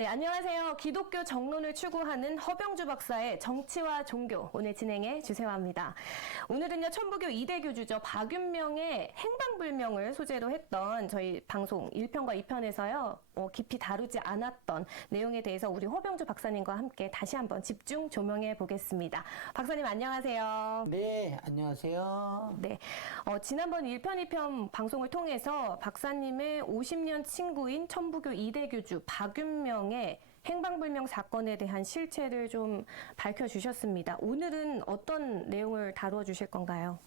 네, 안녕하세요. 기독교 정론을 추구하는 허병주 박사의 정치와 종교 오늘 진행해 주세요 합니다. 오늘은요, 천부교 이대 교주죠. 박윤명의 행방불명을 소재로 했던 저희 방송 1편과 2편에서요, 어, 깊이 다루지 않았던 내용에 대해서 우리 허병주 박사님과 함께 다시 한번 집중 조명해 보겠습니다. 박사님 안녕하세요. 네, 안녕하세요. 네. 어, 지난번 1편, 2편 방송을 통해서 박사님의 50년 친구인 천부교 이대 교주 박윤명 의 행방불명 사건에 대한 실체를 좀 밝혀주셨습니다. 오늘은 어떤 내용을 다루어 주실 건가요?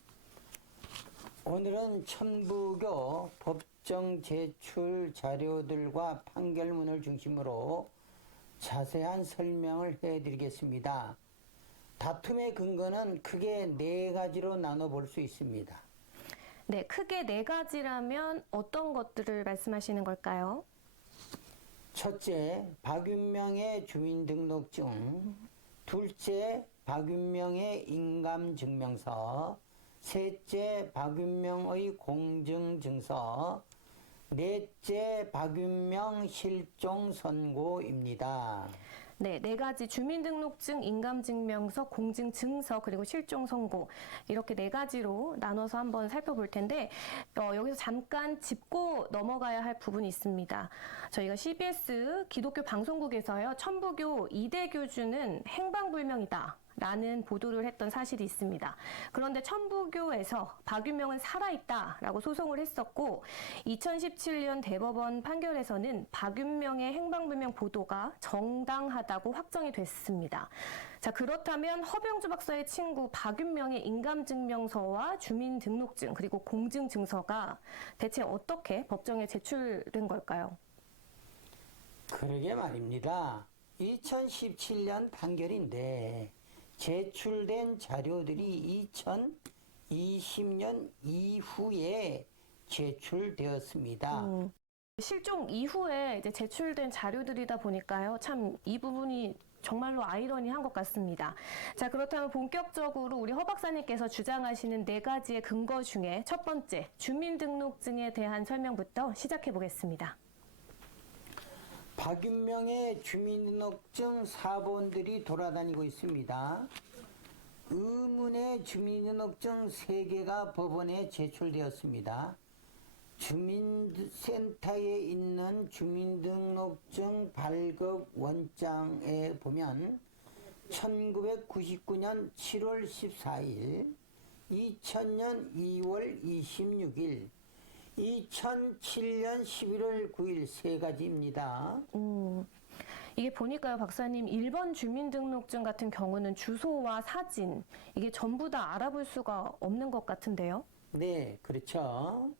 오늘은 천부교 법정 제출 자료들과 판결문을 중심으로 자세한 설명을 해드리겠습니다. 다툼의 근거는 크게 네 가지로 나눠볼 수 있습니다. 네, 크게 네 가지라면 어떤 것들을 말씀하시는 걸까요? 첫째, 박윤명의 주민등록증. 둘째, 박윤명의 인감증명서. 셋째, 박윤명의 공증증서. 넷째, 박윤명 실종 선고입니다. 네, 네 가지 주민등록증, 인감증명서, 공증증서, 그리고 실종 선고 이렇게 네 가지로 나눠서 한번 살펴볼 텐데 어, 여기서 잠깐 짚고 넘어가야 할 부분이 있습니다. 저희가 CBS 기독교 방송국에서요 천부교 이대 교주는 행방불명이다. 라는 보도를 했던 사실이 있습니다. 그런데 천부교에서 박윤명은 살아있다라고 소송을 했었고 2017년 대법원 판결에서는 박윤명의 행방불명 보도가 정당하다고 확정이 됐습니다. 자 그렇다면 허병주 박사의 친구 박윤명의 인감증명서와 주민등록증 그리고 공증증서가 대체 어떻게 법정에 제출된 걸까요? 그러게 말입니다. 2017년 판결인데 제출된 자료들이 2020년 이후에 제출되었습니다. 음, 실종 이후에 이제 제출된 자료들이다 보니까요. 참 이 부분이 정말로 아이러니한 것 같습니다. 자, 그렇다면 본격적으로 우리 허 박사님께서 주장하시는 네 가지의 근거 중에 첫 번째, 주민등록증에 대한 설명부터 시작해 보겠습니다. 박윤명의 주민등록증 사본들이 돌아다니고 있습니다. 의문의 주민등록증 3개가 법원에 제출되었습니다. 주민센터에 있는 주민등록증 발급 원장에 보면 1999년 7월 14일, 2000년 2월 26일, 2007년 11월 9일 세 가지입니다. 음, 이게 보니까요, 박사님, 1번 주민등록증 같은 경우는 주소와 사진, 이게 전부 다 알아볼 수가 없는 것 같은데요? 네, 그렇죠.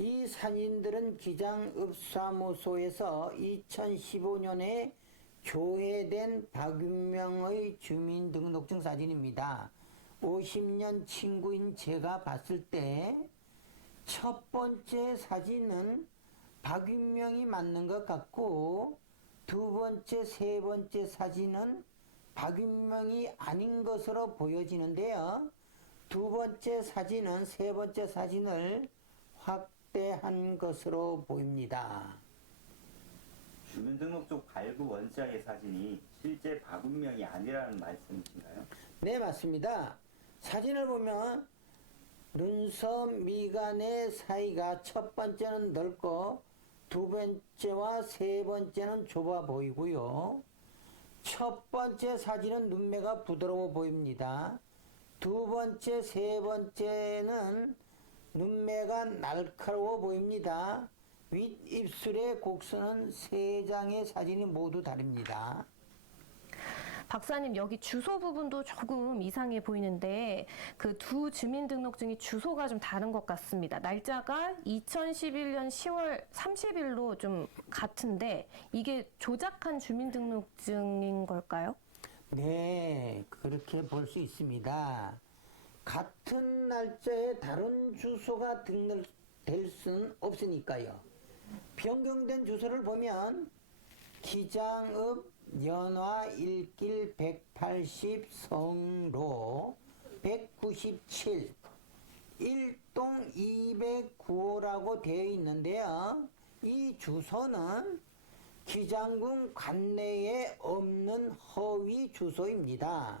이 사진들은 기장읍사무소에서 2015년에 조회된 박윤명의 주민등록증 사진입니다. 50년 친구인 제가 봤을 때 첫 번째 사진은 박윤명이 맞는 것 같고 두 번째, 세 번째 사진은 박윤명이 아닌 것으로 보여지는데요. 두 번째 사진은 세 번째 사진을 확대한 것으로 보입니다. 주민등록증 발급 원장의 사진이 실제 박운명이 아니라는 말씀이신가요? 네, 맞습니다. 사진을 보면 눈썹 미간의 사이가 첫 번째는 넓고 두 번째와 세 번째는 좁아 보이고요. 첫 번째 사진은 눈매가 부드러워 보입니다. 두 번째, 세 번째는 눈매가 날카로워 보입니다. 윗입술의 곡선은 세 장의 사진이 모두 다릅니다. 박사님, 여기 주소 부분도 조금 이상해 보이는데 그 두 주민등록증이 주소가 좀 다른 것 같습니다. 날짜가 2011년 10월 30일로 좀 같은데 이게 조작한 주민등록증인 걸까요? 네, 그렇게 볼 수 있습니다. 같은 날짜에 다른 주소가 등록될 수는 없으니까요. 변경된 주소를 보면 기장읍 연화 1길 180 성로 197 1동 209호라고 되어 있는데요. 이 주소는 기장군 관내에 없는 허위 주소입니다.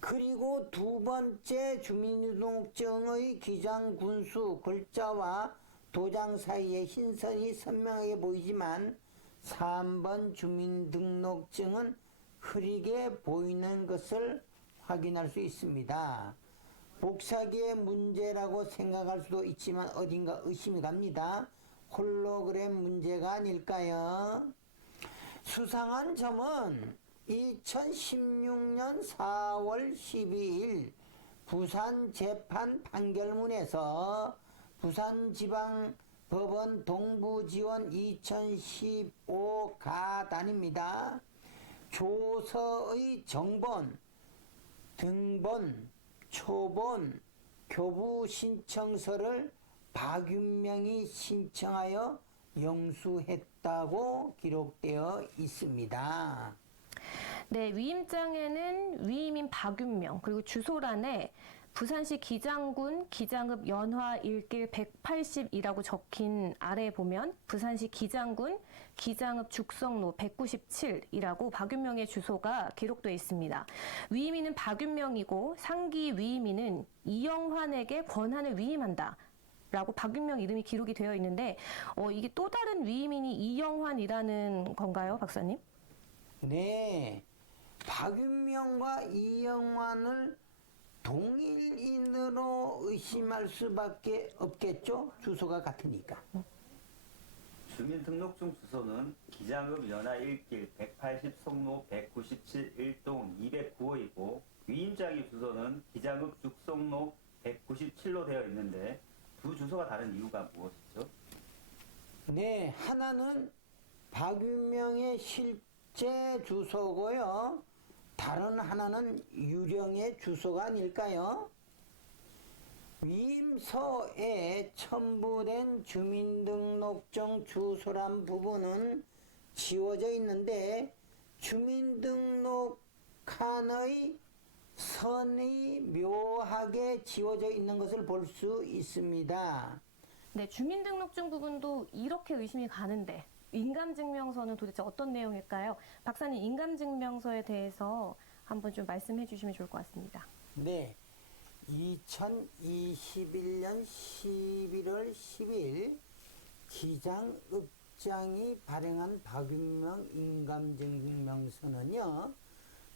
그리고 두 번째 주민등록증의 기장 군수 글자와 도장 사이에 흰선이 선명하게 보이지만 3번 주민등록증은 흐리게 보이는 것을 확인할 수 있습니다. 복사기의 문제라고 생각할 수도 있지만 어딘가 의심이 갑니다. 홀로그램 문제가 아닐까요? 수상한 점은 2016년 4월 12일 부산 재판 판결문에서 부산지방 법원 동부지원 2015 가단입니다. 조서의 정본, 등본, 초본, 교부 신청서를 박윤명이 신청하여 영수했다고 기록되어 있습니다. 네, 위임장에는 위임인 박윤명 그리고 주소란에 부산시 기장군 기장읍 연화 일길 180이라고 적힌 아래에 보면 부산시 기장군 기장읍 죽성로 197이라고 박윤명의 주소가 기록되어 있습니다. 위임인은 박윤명이고 상기 위임인은 이영환에게 권한을 위임한다. 라고 박윤명 이름이 기록이 되어 있는데 어, 이게 또 다른 위임인이 이영환이라는 건가요, 박사님? 네. 박윤명과 이영환을 동일인으로 의심할 수밖에 없겠죠? 주소가 같으니까. 주민등록증 주소는 기장읍 연화 1길 180 송로 197 1동 209호이고 위임장의 주소는 기장읍 죽송로 197로 되어 있는데 두 주소가 다른 이유가 무엇이죠? 네, 하나는 박윤명의 실제 주소고요. 다른 하나는 유령의 주소가 아닐까요? 위임서에 첨부된 주민등록증 주소란 부분은 지워져 있는데 주민등록칸의 선이 묘하게 지워져 있는 것을 볼 수 있습니다. 네, 주민등록증 부분도 이렇게 의심이 가는데 인감증명서는 도대체 어떤 내용일까요? 박사님 인감증명서에 대해서 한번 좀 말씀해 주시면 좋을 것 같습니다. 네. 2021년 11월 10일 기장읍장이 발행한 박윤명 인감증명서는요,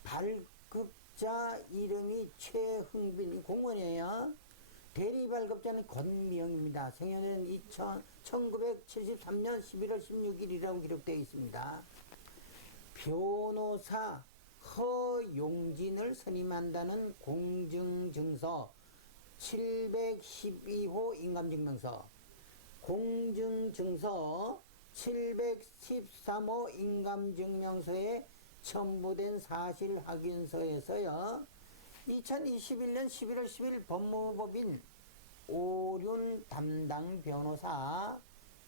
발급자 이름이 최흥빈 공무원이에요. 대리 발급자는 권미영입니다. 생년은 2000, 1973년 11월 16일이라고 기록되어 있습니다. 변호사 허용진을 선임한다는 공증증서 712호 인감증명서 공증증서 713호 인감증명서에 첨부된 사실 확인서에서요 2021년 11월 10일 법무법인 오륜 담당 변호사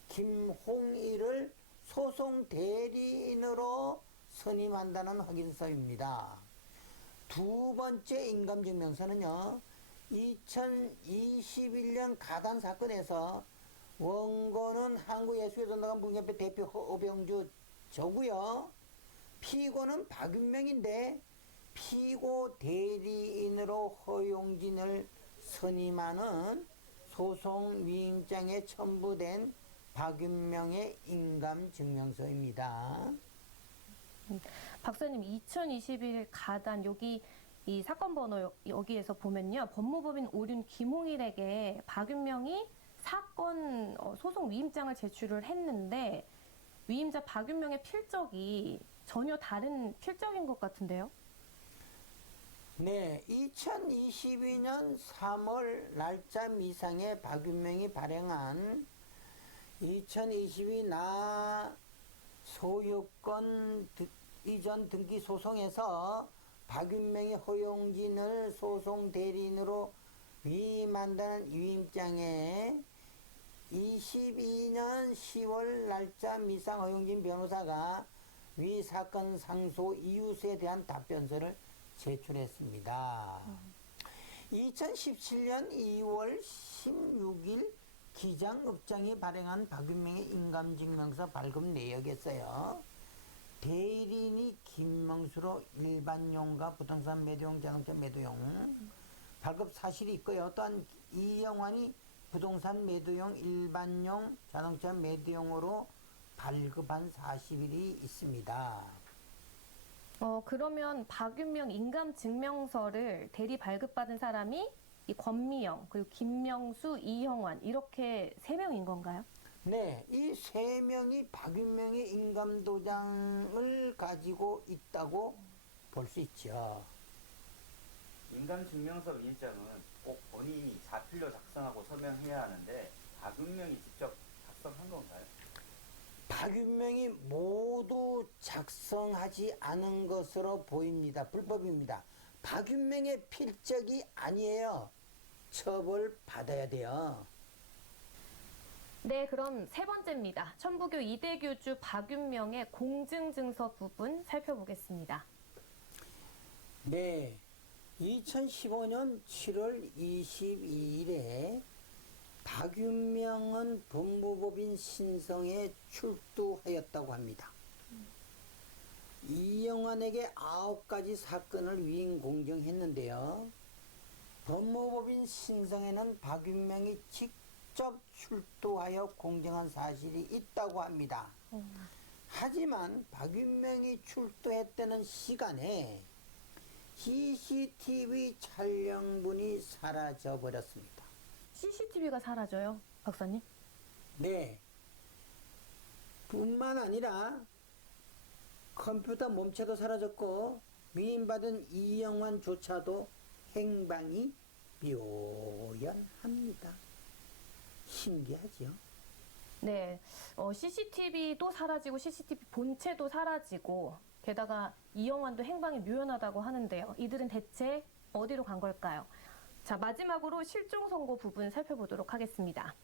김홍일을 소송 대리인으로 선임한다는 확인서입니다. 두 번째 인감증명서는요, 2021년 가단 사건에서 원고는 한국예술전당관 문협회 대표 허병주 저고요. 피고는 박윤명인데 피고 대리인으로 허용진을 선임하는 소송 위임장에 첨부된 박윤명의 인감증명서입니다. 박사님 2021 가단 여기 이 사건 번호 여- 여기에서 보면요 법무법인 오륜 김홍일에게 박윤명이 사건 어, 소송 위임장을 제출을 했는데 위임자 박윤명의 필적이 전혀 다른 필적인 것 같은데요. 네, 2022년 3월 날짜 미상에 박윤명이 발행한 2022 나 소유권 드- 이전 등기 소송에서 박윤명이 허용진을 소송 대리인으로 위임한다는 위임장에 22년 10월 날짜 미상 허용진 변호사가 위 사건 상소 이웃에 대한 답변서를 제출했습니다. 2017년 2월 16일 기장업장이 발행한 박윤명의 인감증명서 발급 내역에서요. 대리인이 김명수로 일반용과 부동산 매도용, 자동차 매도용 발급 사실이 있고요. 또한 이영환이 부동산 매도용, 일반용, 자동차 매도용으로 발급한 사실이 있습니다. 어, 그러면 박윤명 인감 증명서를 대리 발급받은 사람이 이 권미영, 그리고 김명수, 이형환 이렇게 세 명인 건가요? 네, 이 세 명이 박윤명의 인감도장을 가지고 있다고 볼 수 있죠. 인감증명서 위임장은 꼭 본인이 자필로 작성하고 서명해야 하는데 박은명이 직접 작성한 건가요? 박윤명이 모두 작성하지 않은 것으로 보입니다. 불법입니다. 박윤명의 필적이 아니에요. 처벌 받아야 돼요. 네, 그럼 세 번째입니다. 천부교 이대교주 박윤명의 공증증서 부분 살펴보겠습니다. 네. 2015년 7월 22일에 박윤명은 법무법인 신성에 출두하였다고 합니다. 이영환에게 아홉 가지 사건을 위임 공정했는데요. 법무법인 신성에는 박윤명이 직접 출두하여 공정한 사실이 있다고 합니다. 하지만 박윤명이 출두했다는 시간에 CCTV 촬영분이 사라져 버렸습니다. CCTV가 사라져요, 박사님? 네. 뿐만 아니라 컴퓨터 몸체도 사라졌고 위임받은 이영환조차도 행방이 묘연합니다. 신기하죠? 네, 어, CCTV도 사라지고 CCTV 본체도 사라지고 게다가 이영환도 행방이 묘연하다고 하는데요. 이들은 대체 어디로 간 걸까요? 자, 마지막으로 실종 선고 부분 살펴보도록 하겠습니다.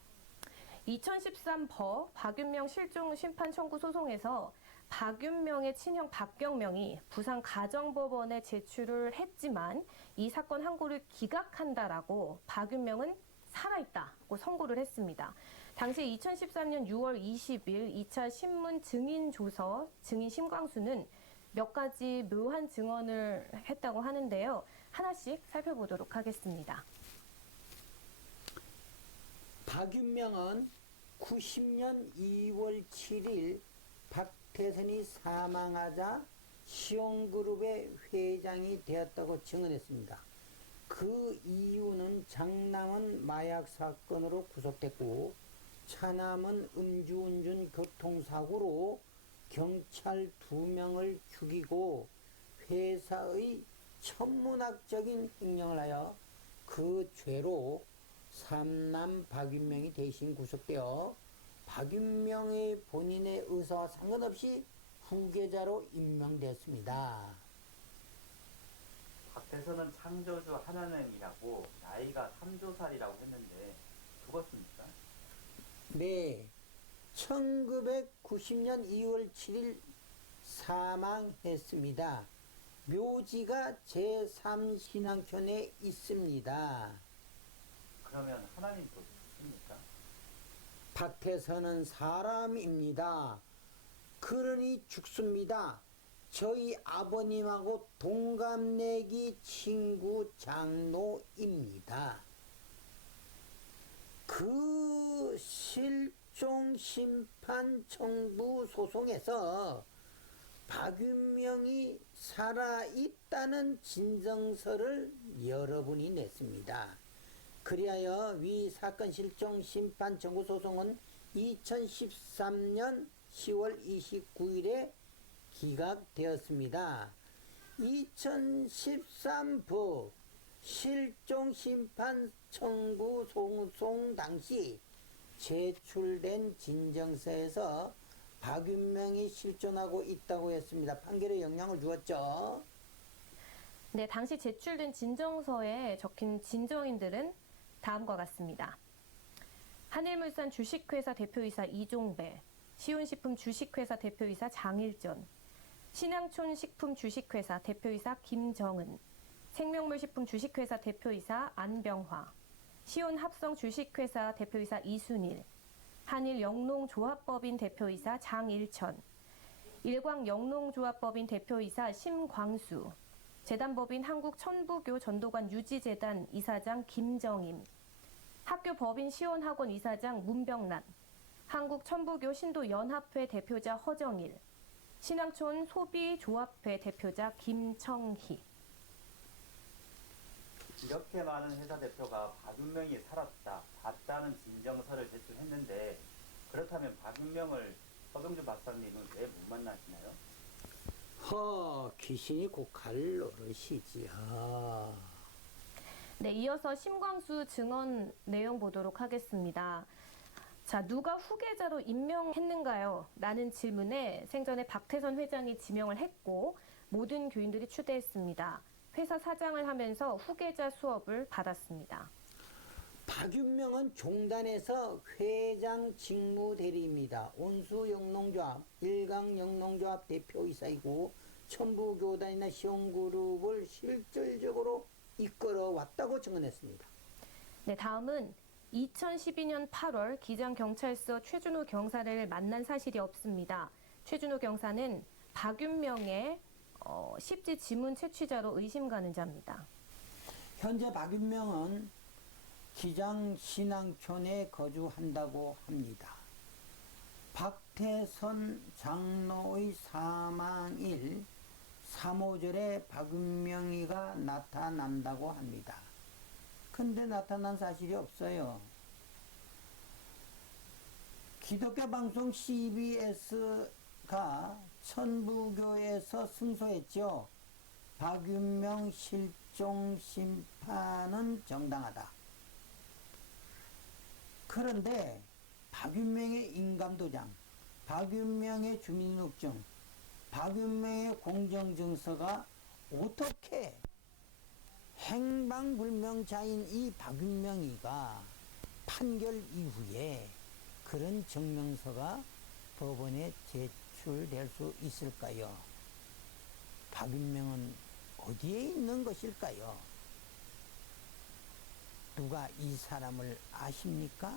2013버 박윤명 실종 심판 청구 소송에서 박윤명의 친형 박경명이 부산 가정법원에 제출을 했지만 이 사건 항고를 기각한다라고 박윤명은 살아있다고 선고를 했습니다. 당시 2013년 6월 20일 2차 신문 증인 조서 증인 심광수는 몇 가지 묘한 증언을 했다고 하는데요. 하나씩 살펴보도록 하겠습니다. 박윤명은 90년 2월 7일 박태선이 사망하자 시온그룹의 회장이 되었다고 증언했습니다. 그 이유는 장남은 마약 사건으로 구속됐고 차남은 음주운전 교통사고로 경찰 두 명을 죽이고 회사의 천문학적인 횡령을 하여 그 죄로 삼남 박윤명이 대신 구속되어 박윤명의 본인의 의사와 상관없이 후계자로 임명됐습니다. 박태선은 창조주 하나님이라고 나이가 3조살이라고 했는데 죽었습니까? 네. 1990년 2월 7일 사망했습니다. 묘지가 제3신앙촌에 있습니다. 그러면 하나님도 죽습니까? 박태선은 사람입니다. 그러니 죽습니다. 저희 아버님하고 동갑내기 친구 장로입니다. 그 실 종 심판 청부 소송에서 박윤명이 살아있다는 진정서를 여러분이 냈습니다. 그리하여 위 사건 실종 심판 청구 소송은 2013년 10월 29일에 기각되었습니다. 2013부 실종 심판 청구 소송 당시 제출된 진정서에서 박윤명이 실존하고 있다고 했습니다. 판결에 영향을 주었죠. 네, 당시 제출된 진정서에 적힌 진정인들은 다음과 같습니다. 한일물산 주식회사 대표이사 이종배, 시온식품 주식회사 대표이사 장일전, 신양촌 식품 주식회사 대표이사 김정은, 생명물식품 주식회사 대표이사 안병화, 시온 합성 주식회사 대표이사 이순일, 한일 영농조합법인 대표이사 장일천, 일광 영농조합법인 대표이사 심광수, 재단법인 한국천부교 전도관 유지재단 이사장 김정임, 학교 법인 시온학원 이사장 문병란, 한국천부교 신도연합회 대표자 허정일, 신앙촌 소비조합회 대표자 김청희. 이렇게 많은 회사 대표가 박윤명이 살았다, 봤다는 진정서를 제출했는데 그렇다면 박윤명을 서경주 박사님은 왜 못 만나시나요? 허 귀신이 고칼 노릇이지. 아. 네, 이어서 심광수 증언 내용 보도록 하겠습니다. 자, 누가 후계자로 임명했는가요? 라는 질문에 생전에 박태선 회장이 지명을 했고 모든 교인들이 추대했습니다. 회사 사장을 하면서 후계자 수업을 받았습니다. 박윤명은 종단에서 회장 직무 대리입니다. 온수 영농조합, 일강 영농조합 대표이사이고 천부교단이나 시온그룹을 실질적으로 이끌어 왔다고 증언했습니다. 네, 다음은 2012년 8월 기장경찰서 최준호 경사를 만난 사실이 없습니다. 최준호 경사는 박윤명의 어, 십지 지문 채취자로 의심 가는 자입니다. 현재 박윤명은 기장 신앙촌에 거주한다고 합니다. 박태선 장로의 사망일 3호절에 박윤명이가 나타난다고 합니다. 근데 나타난 사실이 없어요. 기독교 방송 CBS가 천부교에서 승소했죠. 박윤명 실종 심판은 정당하다. 그런데 박윤명의 인감도장, 박윤명의 주민등록증, 박윤명의 공정증서가 어떻게 행방불명자인 이 박윤명이가 판결 이후에 그런 증명서가 법원에 제 출될 수 있을까요? 박윤명은 어디에 있는 것일까요? 누가 이 사람을 아십니까?